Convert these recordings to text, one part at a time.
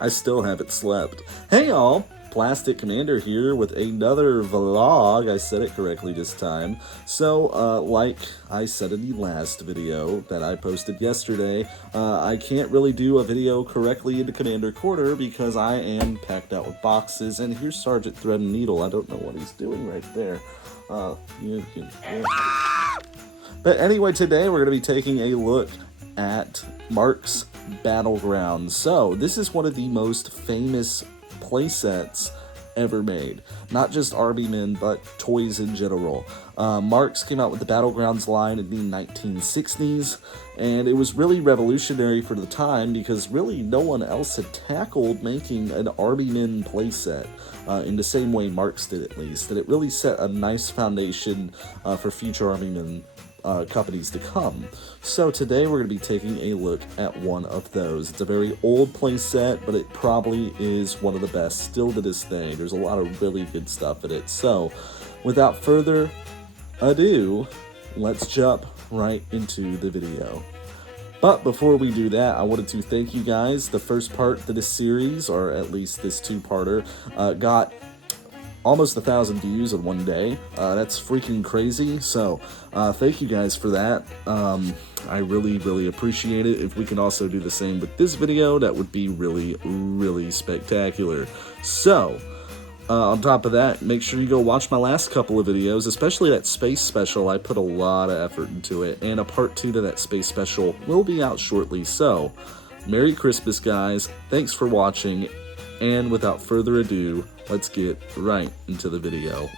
I still haven't slept. Hey y'all, Plastic Commander here with another vlog. I said it correctly this time. So, like I said in the last video that I posted yesterday, I can't really do a video correctly in the Commander Quarter because I am packed out with boxes. And here's Sergeant Thread and Needle. I don't know what he's doing right there. But anyway, today we're going to be taking a look at Marx Battleground. So, this is one of the most famous playsets ever made. Not just Army-Men, but toys in general. Marx came out with the Battlegrounds line in the 1960s, and it was really revolutionary for the time because really no one else had tackled making an Army-Men playset in the same way Marx did, at least. And it really set a nice foundation for future Army-Men companies to come. So today we're going to be taking a look at one of those. It's a very old playset, but it probably is one of the best still to this day. There's a lot of really good stuff in it. So without further ado, let's jump right into the video. But before we do that, I wanted to thank you guys. The first part to this series, or at least this two-parter, got almost 1,000 views in one day. That's freaking crazy. So thank you guys for that. I really appreciate it. If we can also do the same with this video, that would be really spectacular. So on top of that, make sure you go watch my last couple of videos, especially that space special. I put a lot of effort into it, and a part 2 to that space special will be out shortly. So Merry Christmas, guys. Thanks for watching, and without further ado, let's get right into the video.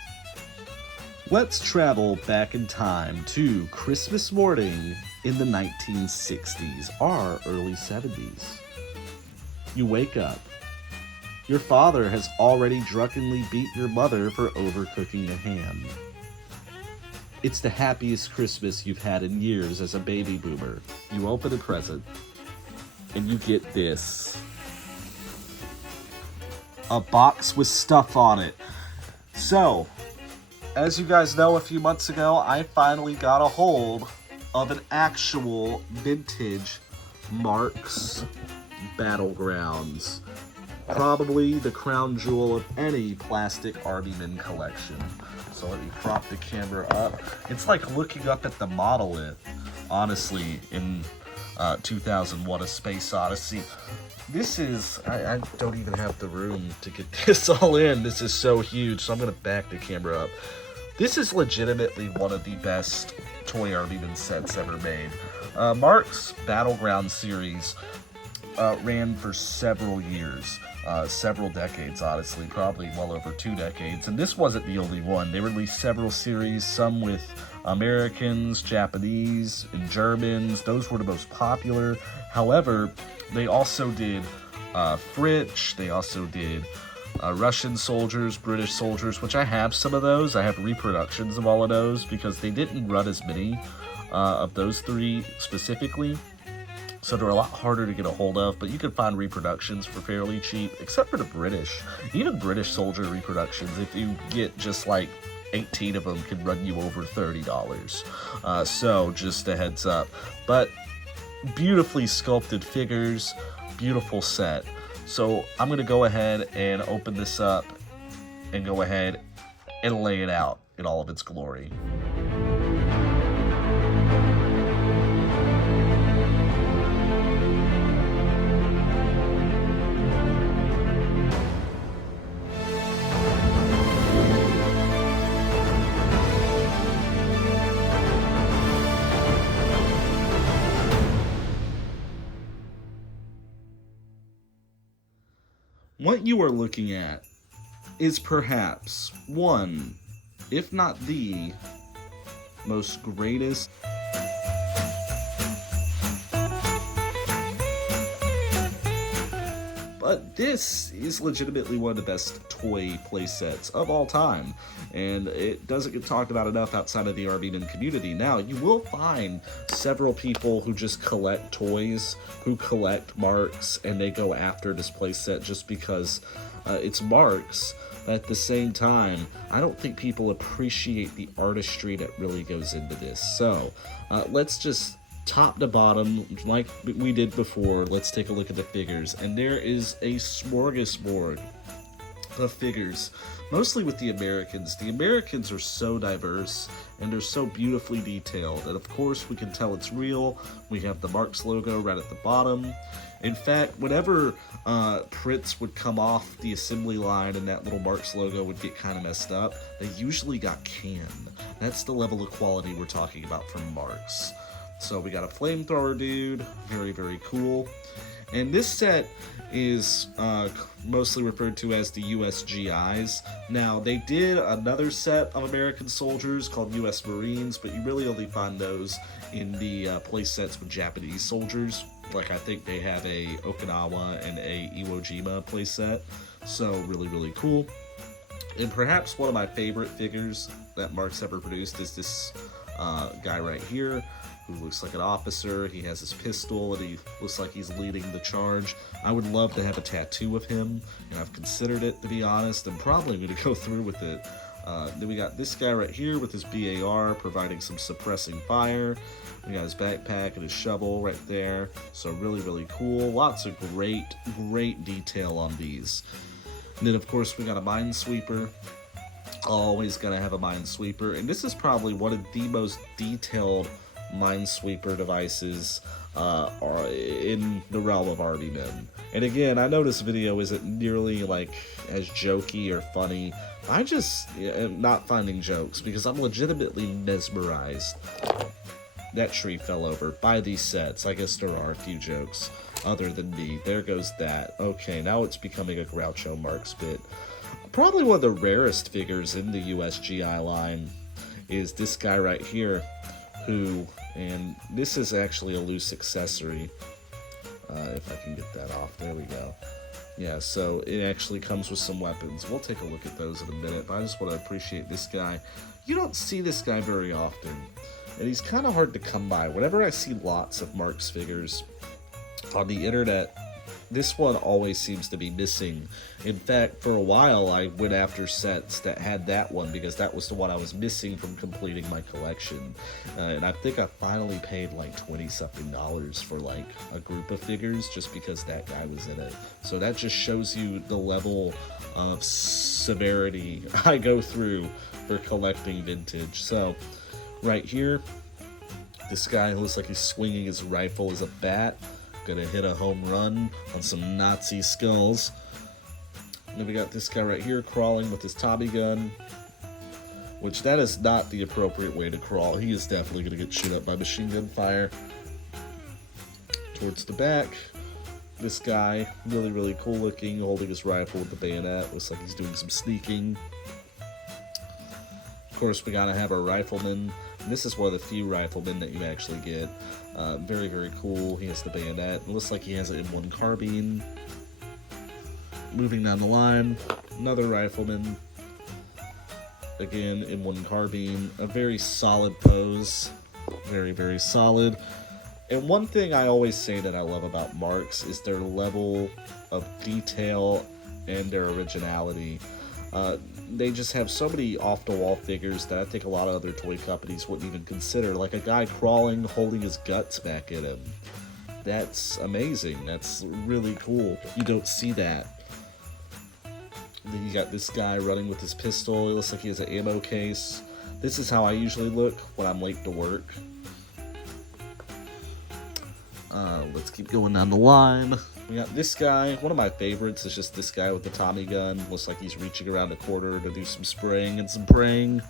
Let's travel back in time to Christmas morning in the 1960s or early 70s. You wake up. Your father has already drunkenly beat your mother for overcooking a ham. It's the happiest Christmas you've had in years as a baby boomer. You open a present, and you get this. A box with stuff on it. So, as you guys know, a few months ago, I finally got a hold of an actual vintage Marx Battlegrounds. Probably the crown jewel of any plastic Army-Men collection. So let me prop the camera up. It's like looking up at the monolith, honestly, in 2001: A Space Odyssey. This is, I don't even have the room to get this all in. This is so huge, so I'm going to back the camera up. This is legitimately one of the best toy Army-Men sets ever made. Marx Battleground series ran for several years, several decades, honestly, probably well over 2 decades. And this wasn't the only one. They released several series, some with Americans, Japanese, and Germans. Those were the most popular. However, they also did French, they also did Russian soldiers, British soldiers, which I have some of those. I have reproductions of all of those because they didn't run as many of those 3 specifically. So they're a lot harder to get a hold of, but you can find reproductions for fairly cheap, except for the British. Even British soldier reproductions, if you get just like 18 of them, can run you over $30. So just a heads up. But beautifully sculpted figures, beautiful set. So I'm going to go ahead and open this up and go ahead and lay it out in all of its glory. What you are looking at is perhaps one, if not the, most greatest but this is legitimately one of the best toy playsets of all time, and it doesn't get talked about enough outside of the Army-Men community. Now, you will find several people who just collect toys, who collect Marx, and they go after this playset just because it's Marx. But at the same time, I don't think people appreciate the artistry that really goes into this. So, let's just top to bottom, like we did before, let's take a look at the figures. And there is a smorgasbord of figures, mostly with the Americans. The Americans are so diverse and they're so beautifully detailed, and of course we can tell it's real. We have the Marx logo right at the bottom. In fact, whenever prints would come off the assembly line and that little Marx logo would get kind of messed up, they usually got canned. That's the level of quality we're talking about from Marx. So we got a flamethrower dude, very, very cool. And this set is mostly referred to as the USGIs. Now, they did another set of American soldiers called US Marines, but you really only find those in the play sets with Japanese soldiers. Like, I think they have a Okinawa and a Iwo Jima play set. So, really, really cool. And perhaps one of my favorite figures that Marx ever produced is this guy right here, who looks like an officer. He has his pistol and he looks like he's leading the charge. I would love to have a tattoo of him, and I've considered it, to be honest. I'm probably going to go through with it. Then we got this guy right here with his BAR providing some suppressing fire. We got his backpack and his shovel right there. So really, really cool. Lots of great, great detail on these. And then, of course, we got a minesweeper. Always gonna have a minesweeper. And this is probably one of the most detailed minesweeper devices are in the realm of Army Men. And again, I know this video isn't nearly like as jokey or funny. I just am not finding jokes because I'm legitimately mesmerized. That tree fell over by these sets. I guess there are a few jokes other than me. There goes that. Okay, now it's becoming a Groucho Marx bit. Probably one of the rarest figures in the USGI line is this guy right here, who, and this is actually a loose accessory. If I can get that off, there we go. Yeah, so it actually comes with some weapons. We'll take a look at those in a minute, but I just want to appreciate this guy. You don't see this guy very often, and he's kind of hard to come by. Whenever I see lots of Marx figures on the internet, this one always seems to be missing. In fact, for a while, I went after sets that had that one because that was the one I was missing from completing my collection. And I think I finally paid like $20-something for like a group of figures just because that guy was in it. So that just shows you the level of severity I go through for collecting vintage. So right here, this guy looks like he's swinging his rifle as a bat. Gonna hit a home run on some Nazi skulls. And then we got this guy right here crawling with his Tommy gun, which that is not the appropriate way to crawl. He is definitely gonna get shot up by machine gun fire. Towards the back, this guy, really, really cool looking, holding his rifle with the bayonet. Looks like he's doing some sneaking. Of course, we gotta have our rifleman. And this is one of the few riflemen that you actually get. Very, very cool. He has the bayonet. It looks like he has an M1 carbine. Moving down the line, another rifleman. Again, M1 carbine. A very solid pose. Very, very solid. And one thing I always say that I love about Marx is their level of detail and their originality. They just have so many off-the-wall figures that I think a lot of other toy companies wouldn't even consider. Like a guy crawling, holding his guts back at him. That's amazing. That's really cool. You don't see that. Then you got this guy running with his pistol. It looks like he has an ammo case. This is how I usually look when I'm late to work. Let's keep going down the line. We got this guy. One of my favorites is just this guy with the Tommy gun. Looks like he's reaching around the corner to do some spraying and some praying.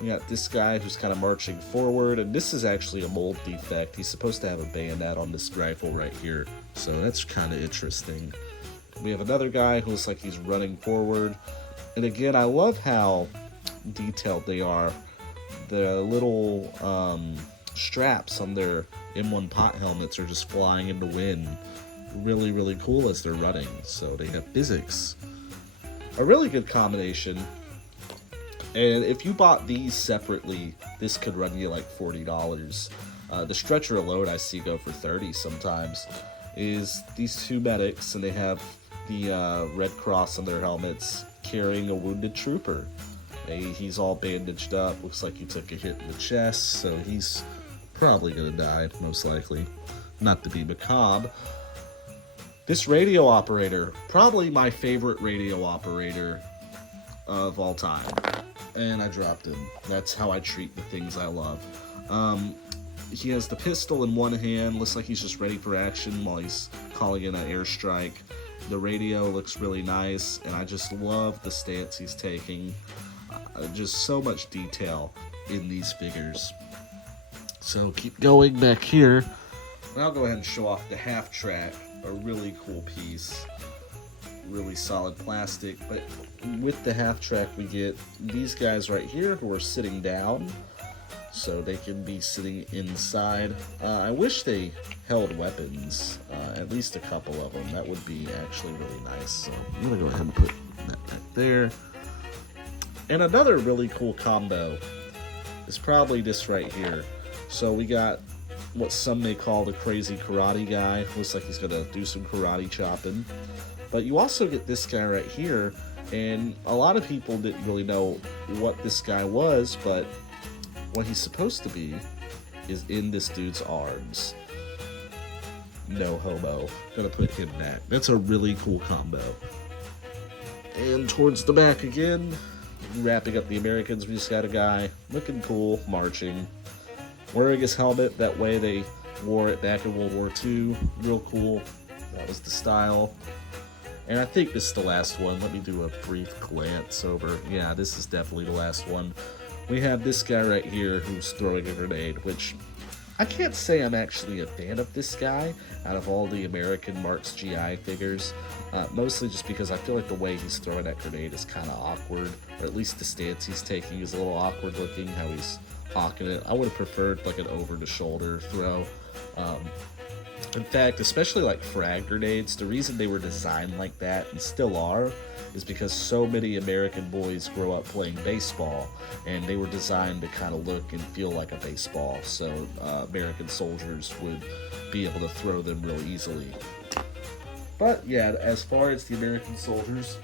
We got this guy who's kind of marching forward, and this is actually a mold defect. He's supposed to have a bayonet on this rifle right here, so that's kind of interesting. We have another guy who looks like he's running forward, and again, I love how detailed they are. The little straps on their M1 pot helmets are just flying in the wind. Really, really cool as they're running. So they have physics. A really good combination. And if you bought these separately, this could run you like $40. The stretcher alone I see go for $30 sometimes. Is these two medics, and they have the Red Cross on their helmets carrying a wounded trooper. He's all bandaged up. Looks like he took a hit in the chest, so he's probably gonna die, most likely. Not to be macabre. This radio operator, probably my favorite radio operator of all time. And I dropped him. That's how I treat the things I love. He has the pistol in one hand. Looks like he's just ready for action while he's calling in an airstrike. The radio looks really nice, and I just love the stance he's taking. Just so much detail in these figures. So keep going back here. And I'll go ahead and show off the half track. A really cool piece. Really solid plastic. But with the half track, we get these guys right here who are sitting down. So they can be sitting inside. I wish they held weapons, at least a couple of them. That would be actually really nice. So I'm going to go ahead and put that back there. And another really cool combo is probably this right here. So we got what some may call the crazy karate guy. Looks like he's going to do some karate chopping. But you also get this guy right here. And a lot of people didn't really know what this guy was, but what he's supposed to be is in this dude's arms. No homo. Gonna put him back. That's a really cool combo. And towards the back again, wrapping up the Americans, we just got a guy looking cool, marching, wearing his helmet that way they wore it back in World War II. Real cool. That was the style. And I think this is the last one. Let me do a brief glance over. Yeah, this is definitely the last one. We have this guy right here who's throwing a grenade, which I can't say I'm actually a fan of this guy out of all the American Marx GI figures. Mostly just because I feel like the way he's throwing that grenade is kind of awkward, or at least the stance he's taking is a little awkward looking, how he's hawking it. I would have preferred like an over-the-shoulder throw. In fact, especially like frag grenades, the reason they were designed like that, and still are, is because so many American boys grow up playing baseball, and they were designed to kind of look and feel like a baseball, so American soldiers would be able to throw them real easily. But yeah, as far as the American soldiers,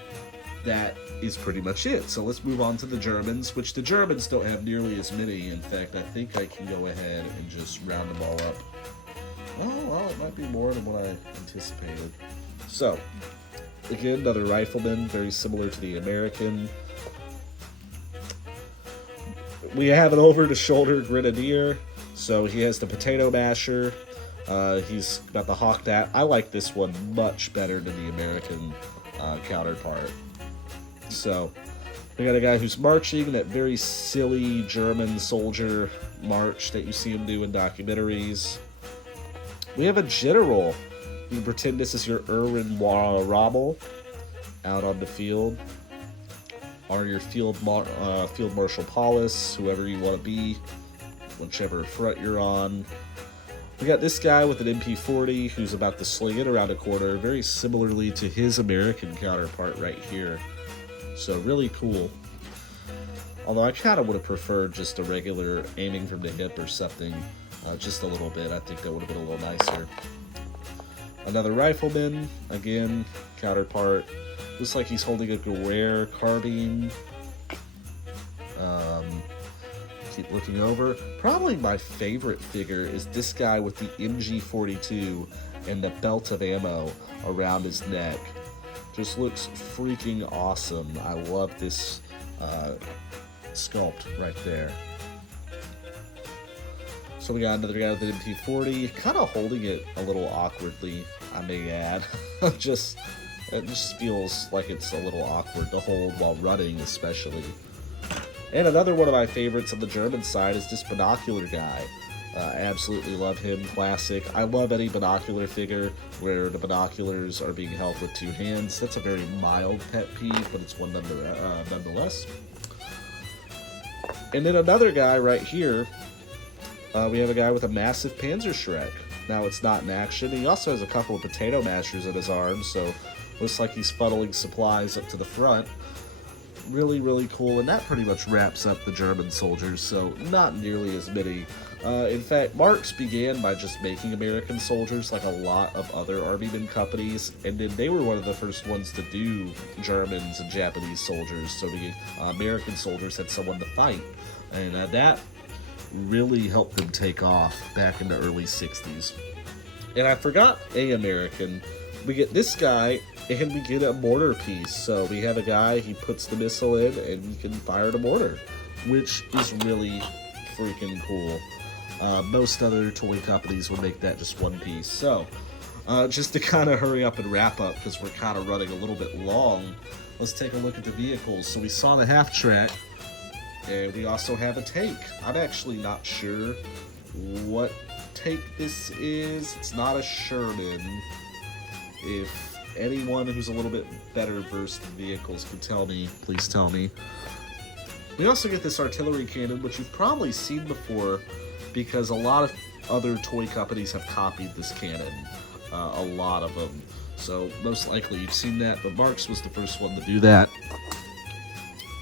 that is pretty much it. So let's move on to the Germans, which the Germans don't have nearly as many. In fact, I think I can go ahead and just round them all up. Oh, well, it might be more than what I anticipated. So, again, another rifleman, very similar to the American. We have an over-the-shoulder grenadier, so he has the potato masher. He's got the hawk that. I like this one much better than the American counterpart. So, we got a guy who's marching, that very silly German soldier march that you see him do in documentaries. We have a general. You can pretend this is your Erwin Rommel out on the field, or your Field Marshal Paulus, whoever you want to be, whichever front you're on. We got this guy with an MP40 who's about to sling it around a corner, very similarly to his American counterpart right here. So really cool. Although I kind of would have preferred just a regular aiming from the hip or something. Just a little bit. I think that would have been a little nicer. Another rifleman, again, counterpart. Looks like he's holding a Guerre carbine. Keep looking over. Probably my favorite figure is this guy with the MG42 and the belt of ammo around his neck. Just looks freaking awesome. I love this sculpt right there. So we got another guy with an MP40, kind of holding it a little awkwardly, I may add. It just feels like it's a little awkward to hold while running, especially. And another one of my favorites on the German side is this binocular guy. I absolutely love him, classic. I love any binocular figure where the binoculars are being held with two hands. That's a very mild pet peeve, but it's one nonetheless. And then another guy right here. We have a guy with a massive Panzerschreck. Now it's not in action. He also has a couple of potato mashers in his arms, so looks like he's funneling supplies up to the front. Really, really cool, and that pretty much wraps up the German soldiers, so not nearly as many In fact, Marx began by just making American soldiers like a lot of other armament companies, and then they were one of the first ones to do Germans and Japanese soldiers, so the American soldiers had someone to fight, and that really helped them take off back in the early 60s. And I forgot a American. We get this guy, and we get a mortar piece. So we have a guy, he puts the missile in, and he can fire the mortar, which is really freaking cool. Most other toy companies would make that just one piece. So, just to kind of hurry up and wrap up, because we're kind of running a little bit long, let's take a look at the vehicles. So we saw the half-track, and we also have a tank. I'm actually not sure what tank this is. It's not a Sherman. If anyone who's a little bit better versed in vehicles could tell me, please tell me. We also get this artillery cannon, which you've probably seen before, because a lot of other toy companies have copied this cannon. A lot of them. So most likely you've seen that, but Marx was the first one to do that.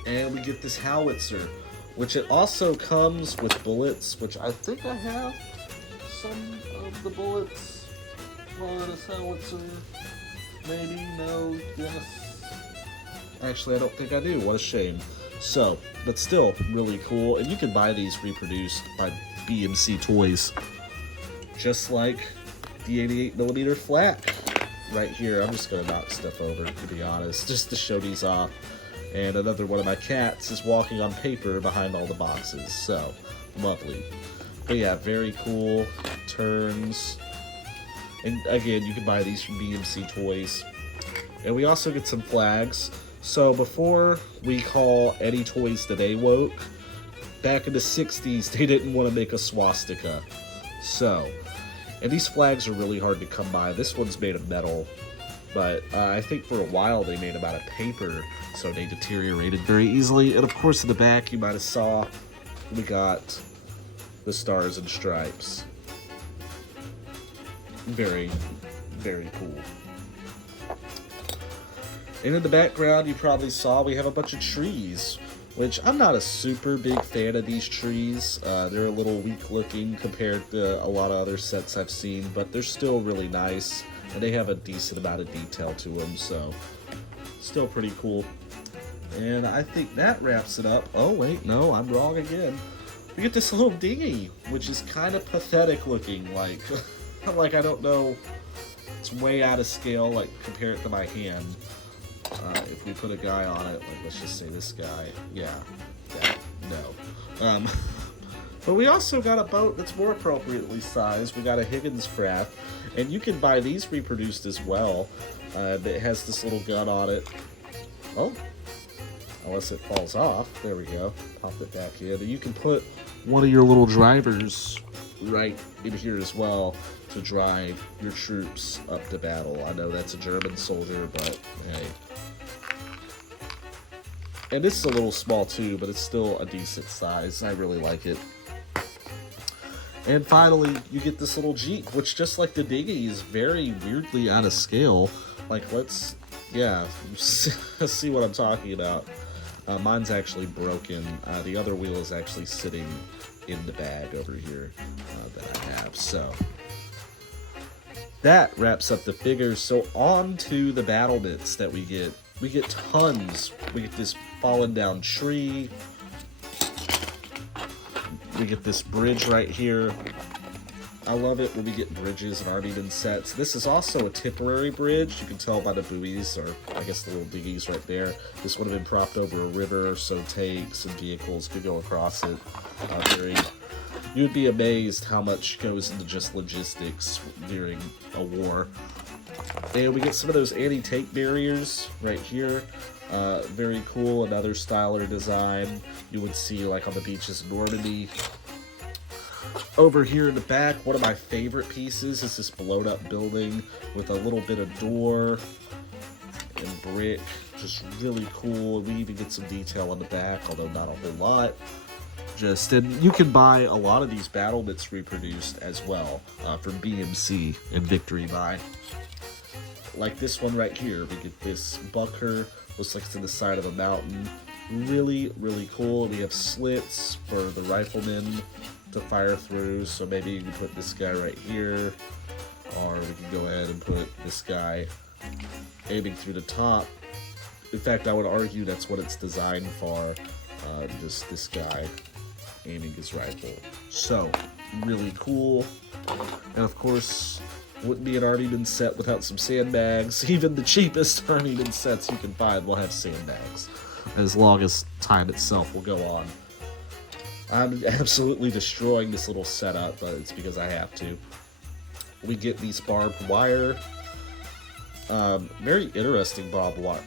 And we get this howitzer, which it also comes with bullets, which I think I have some of the bullets for this howitzer. Maybe, no, yes. Actually, I don't think I do. What a shame. So, but still really cool. And you can buy these reproduced by BMC Toys. Just like the 88mm flak right here. I'm just going to knock stuff over, to be honest, just to show these off. And another one of my cats is walking on paper behind all the boxes. So, lovely. But yeah, very cool. Turns. And again, you can buy these from BMC Toys. And we also get some flags. So before we call any toys today woke, back in the 60s, they didn't want to make a swastika. So, and these flags are really hard to come by. This one's made of metal. But I think for a while they made them out of paper, so they deteriorated very easily. And of course in the back you might have saw we got the stars and stripes. Very, very cool. And in the background you probably saw we have a bunch of trees, which I'm not a super big fan of these trees. They're a little weak looking compared to a lot of other sets I've seen, but they're still really nice. And they have a decent amount of detail to them, so still pretty cool. And I think that wraps it up. Oh wait, no, I'm wrong again. We get this little dinghy, which is kind of pathetic looking, like, like I don't know, it's way out of scale, like compare it to my hand. If we put a guy on it, like let's just say this guy, yeah, no. But we also got a boat that's more appropriately sized. We got a Higgins craft, and you can buy these reproduced as well. It has this little gun on it. Oh, unless it falls off. There we go. Pop it back in. And you can put one of your little drivers right in here as well to drive your troops up to battle. I know that's a German soldier, but hey. And this is a little small too, but it's still a decent size. I really like it. And finally, you get this little Jeep, which just like the dinghy is very weirdly out of scale. Like, let's, yeah, see what I'm talking about. Mine's actually broken. The other wheel is actually sitting in the bag over here that I have. So, that wraps up the figures. So, on to the battlements that we get. We get tons. We get this fallen down tree. We get this bridge right here. I love it when we get bridges and armament sets. This is also a temporary bridge. You can tell by the buoys, or I guess the little dinghies right there. This would have been propped over a river, so tanks and vehicles could go across it. You'd be amazed how much goes into just logistics during a war. And we get some of those anti-tank barriers right here. Very cool, another style or design you would see like on the beaches of Normandy. Over here in the back, one of my favorite pieces is this blown up building with a little bit of door and brick. Just really cool. We even get some detail on the back, although not a whole lot. And you can buy a lot of these battlements reproduced as well from BMC and Victory Buy. Like this one right here, we get this bunker. Looks like it's in the side of a mountain. Really, really cool. We have slits for the riflemen to fire through, so maybe you can put this guy right here, or we can go ahead and put this guy aiming through the top. In fact, I would argue that's what it's designed for, just this guy aiming his rifle. So, really cool. And of course, wouldn't be an armyman set without some sandbags. Even the cheapest armyman sets you can find will have sandbags, as long as time itself will go on. I'm absolutely destroying this little setup, but it's because I have to. We get these barbed wire. Very interesting barbed wire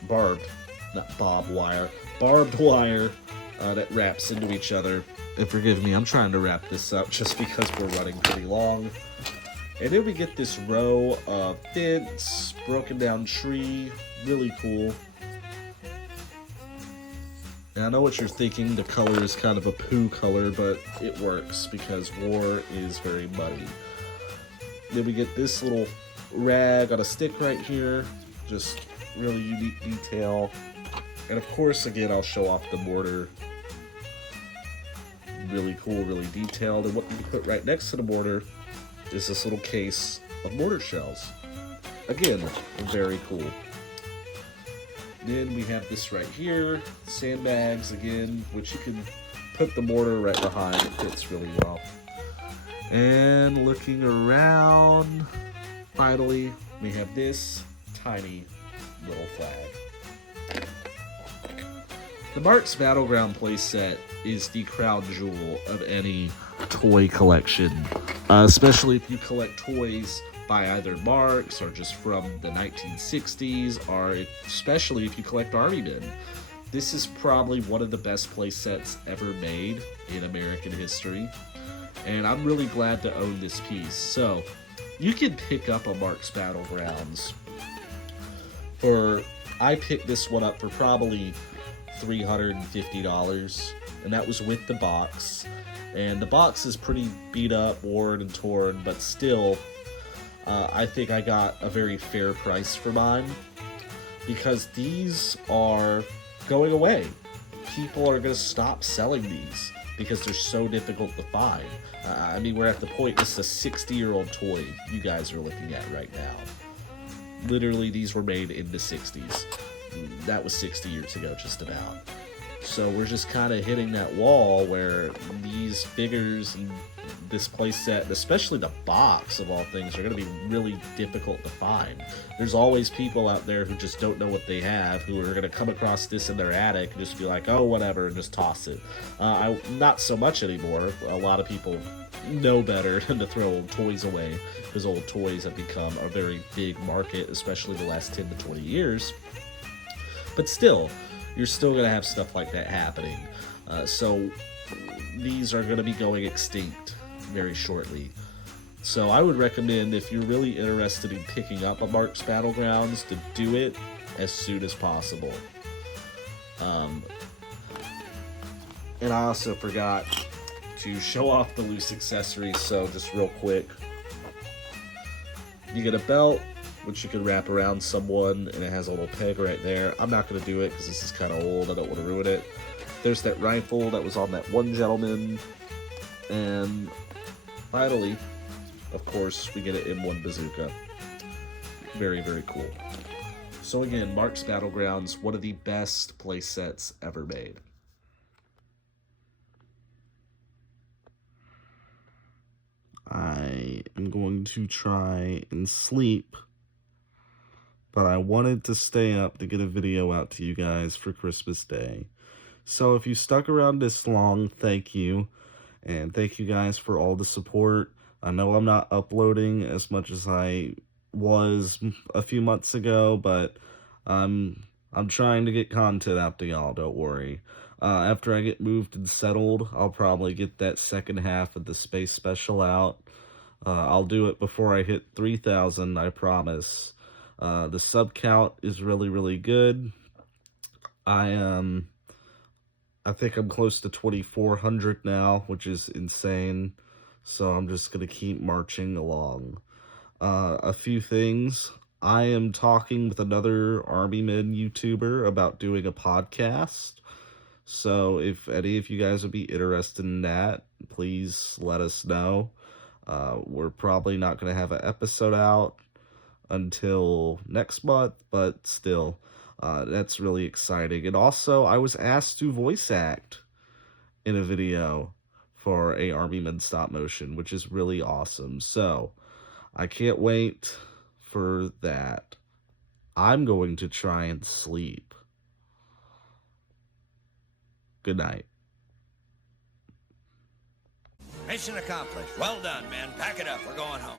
that wraps into each other. And forgive me, I'm trying to wrap this up just because we're running pretty long. And then we get this row of fence, broken down tree, really cool. And I know what you're thinking, the color is kind of a poo color, but it works because war is very muddy. Then we get this little rag on a stick right here, just really unique detail. And of course, again, I'll show off the mortar. Really cool, really detailed. And what we put right next to the mortar is this little case of mortar shells. Again, very cool. Then we have this right here, sandbags again, which you can put the mortar right behind. It fits really well. And looking around, finally, we have this tiny little flag. The Marx Battleground playset is the crown jewel of any toy collection, especially if you collect toys by either Marx or just from the 1960s, or especially if you collect Armymen. This is probably one of the best playsets ever made in American history, and I'm really glad to own this piece. So, you can pick up a Marx Battlegrounds I picked this one up for probably $350, and that was with the box. And the box is pretty beat up, worn, and torn, but still, I think I got a very fair price for mine, because these are going away. People are going to stop selling these because they're so difficult to find. I mean, we're at the point, this is a 60-year-old toy you guys are looking at right now. Literally, these were made in the 60s. That was 60 years ago, just about. So we're just kind of hitting that wall where these figures and this playset, and especially the box of all things, are going to be really difficult to find. There's always people out there who just don't know what they have, who are going to come across this in their attic and just be like, oh, whatever, and just toss it. Not so much anymore. A lot of people know better than to throw old toys away, because old toys have become a very big market, especially the last 10 to 20 years. But still, you're still going to have stuff like that happening. So these are going to be going extinct very shortly. So I would recommend, if you're really interested in picking up a Marx Battlegrounds, to do it as soon as possible. And I also forgot to show off the loose accessories, so just real quick. You get a belt, which you can wrap around someone, and it has a little peg right there. I'm not going to do it because this is kind of old. I don't want to ruin it. There's that rifle that was on that one gentleman. And finally, of course, we get an M1 bazooka. Very, very cool. So again, Marx Battlegrounds, one of the best playsets ever made. I am going to try and sleep, but I wanted to stay up to get a video out to you guys for Christmas Day. So if you stuck around this long, thank you. And thank you guys for all the support. I know I'm not uploading as much as I was a few months ago, but I'm trying to get content out to y'all, don't worry. After I get moved and settled, I'll probably get that second half of the space special out. I'll do it before I hit 3,000, I promise. The sub count is really, really good. I think I'm close to 2,400 now, which is insane. So I'm just going to keep marching along. A few things. I am talking with another Armyman YouTuber about doing a podcast. So if any of you guys would be interested in that, please let us know. We're probably not going to have an episode out until next month, but still, that's really exciting. And also, I was asked to voice act in a video for a Army Men stop motion, which is really awesome. So I can't wait for that. I'm going to try and sleep. Good night. Mission accomplished. Well done, man. Pack it up. We're going home.